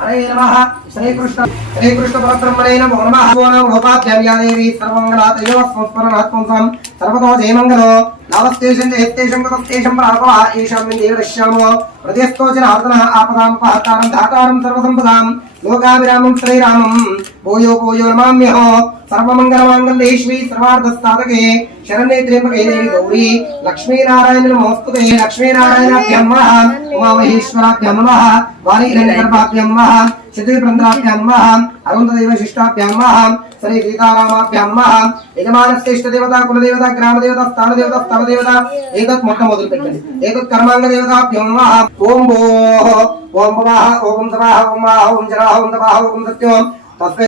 हरे नमः श्रीकृष्ण परब्रह्मणे नमो नमः ओम रूपाभ्यां या देवी सर्वमंगलातयो संस्मरणात्मं सर्वतो जयमंगलो नावस्तेषं जयस्तेषं गतस्तेषं प्रापः ईशं देवदश्यामो हृदयस्थो जनार्दनः आपदां पहतारं धातारं सर्वसंपदां लोकाभिरामं श्रीरामं भूयो भूयो नमाम्यहो सर्वमंगलमांगल्येष्वि सर्वार्थसाधके शरण्ये त्र्यंबके देवी गौरी लक्ष्मीनारायण नमोस्तुते लक्ष्मीनारायणाभ्यां नमः उमामहेश्वराभ्यां नमः वाणीगर्भाभ्यां नमः सिद्धिप्रन्द्राभ्यां नमः अरुन्धदेवशिष्टाभ्यां नमः श्री सीतारामाभ्यां नमः यजमानश्रेष्ठ देवता कुलदेवता ग्रामदेवता स्थानदेवता स्तवदेवता एतत् मोक्ष मोदलु पेट्टंడి एतत् कर्मांगदेवताभ्यां नमः ओम भोः ओम भवः ओम तवाः ओम वाः ओम जराः ओम तवाः ओम सत्यों